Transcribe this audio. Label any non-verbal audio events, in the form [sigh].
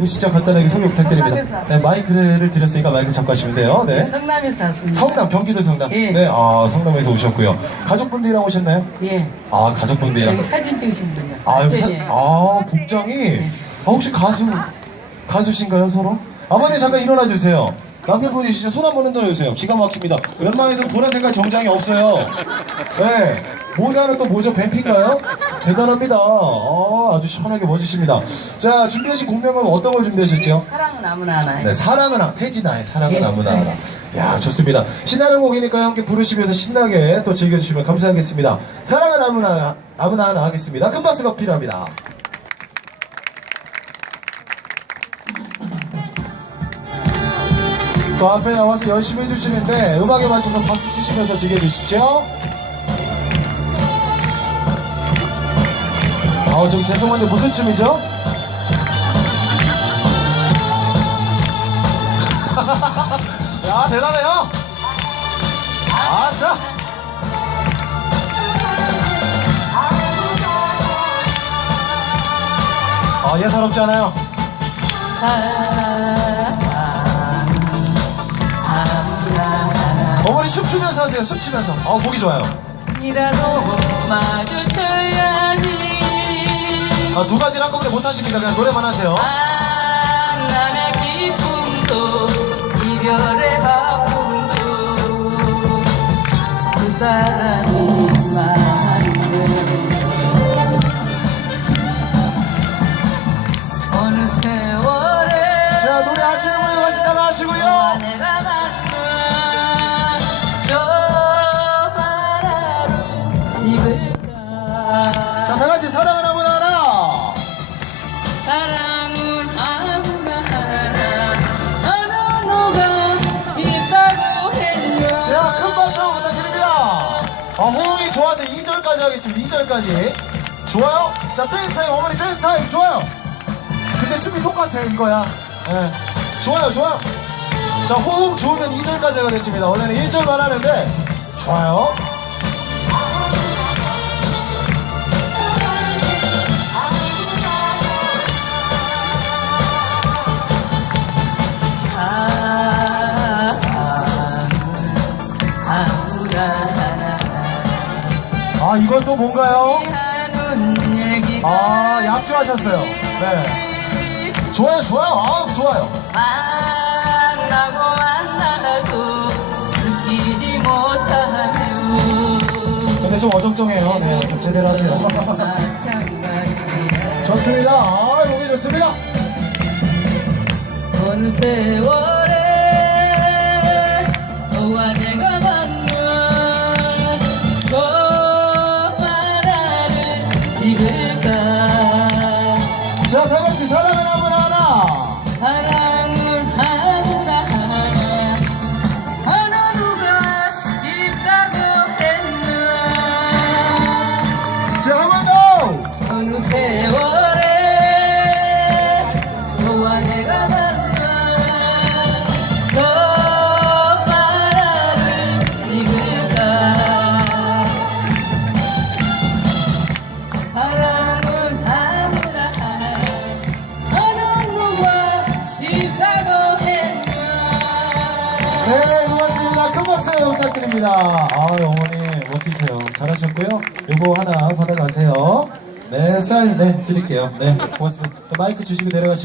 누구시죠? 간단하게 소개 부탁드립니다. 네, 마이크를 드렸으니까 마이크 잡고 하시면 돼요. 네. 성남에서 왔습니다. 성남, 경기도 성남. 예. 네, 아, 성남에서 오셨고요. 가족분들이랑 오셨나요? 예. 아, 가족분들이랑. 여기 사진 찍으신 분이요. 아, 여기 사, 예. 아, 복장이. 아, 혹시 가수, 가수신가요, 서로? 아버님 잠깐 일어나 주세요. 남편분이시죠? 손 한 번 흔들어 주세요. 기가 막힙니다. 웬만해서 보라 색깔 정장이 없어요. 네. 모자는 또 모자 뱀피인가요? 대단합니다. 아, 아주 시원하게 멋지십니다. 자, 준비하신 공명은 어떤 걸 준비하셨죠? 사랑은 아무나 하나요. 네, 사랑은 아, 태진아의 사랑은 예. 아무나 알아. 야, 좋습니다. 신나는 곡이니까 함께 부르시면서 신나게 또 즐겨주시면 감사하겠습니다. 사랑은 아무나, 아무나 하나 하겠습니다. 큰 박수가 필요합니다. 또 앞에 나와서 열심히 해주시는데 음악에 맞춰서 박수 치시면서 즐겨주십시오. 아, 좀 죄송한데 무슨 춤이죠? [laughs] 야 대단해요 아싸 아 예사롭지 않아요 어머니 춤추면서 하세요 춤추면서. 어 보기 좋아요. 이라도 마주쳐야지. 아, 두 가지를 한꺼번에 못 하십니다. 그냥 노래만 하세요. 만남의 기쁨도 이별의 아픔도. 그 사람이 만 아, 호응이 좋아서 2절까지 하겠습니다. 2절까지. 좋아요? 자, 댄스 타임, 어머니 댄스 타임. 좋아요. 근데 춤이 똑같아, 이거야. 예. 좋아요, 좋아요. 자, 호응 좋으면 2절까지 하겠습니다. 원래는 1절만 하는데, 좋아요. 아, 이건 또 뭔가요? 아, 약주하셨어요. 네. 좋아요, 좋아요. 아, 좋아요. 만나고 만나도 느끼지 못하면 근데 좀 어정쩡해요. 네, 좀 제대로 하세요. 좋습니다. 아, 여기 좋습니다. 어느 세월 네, 고맙습니다. 큰 박수 부탁드립니다. 아, 어머니 멋지세요. 잘하셨고요. 요거 하나 받아가세요. 네, 쌀, 네, 드릴게요. 네, 고맙습니다. 마이크 주시고 내려가시면.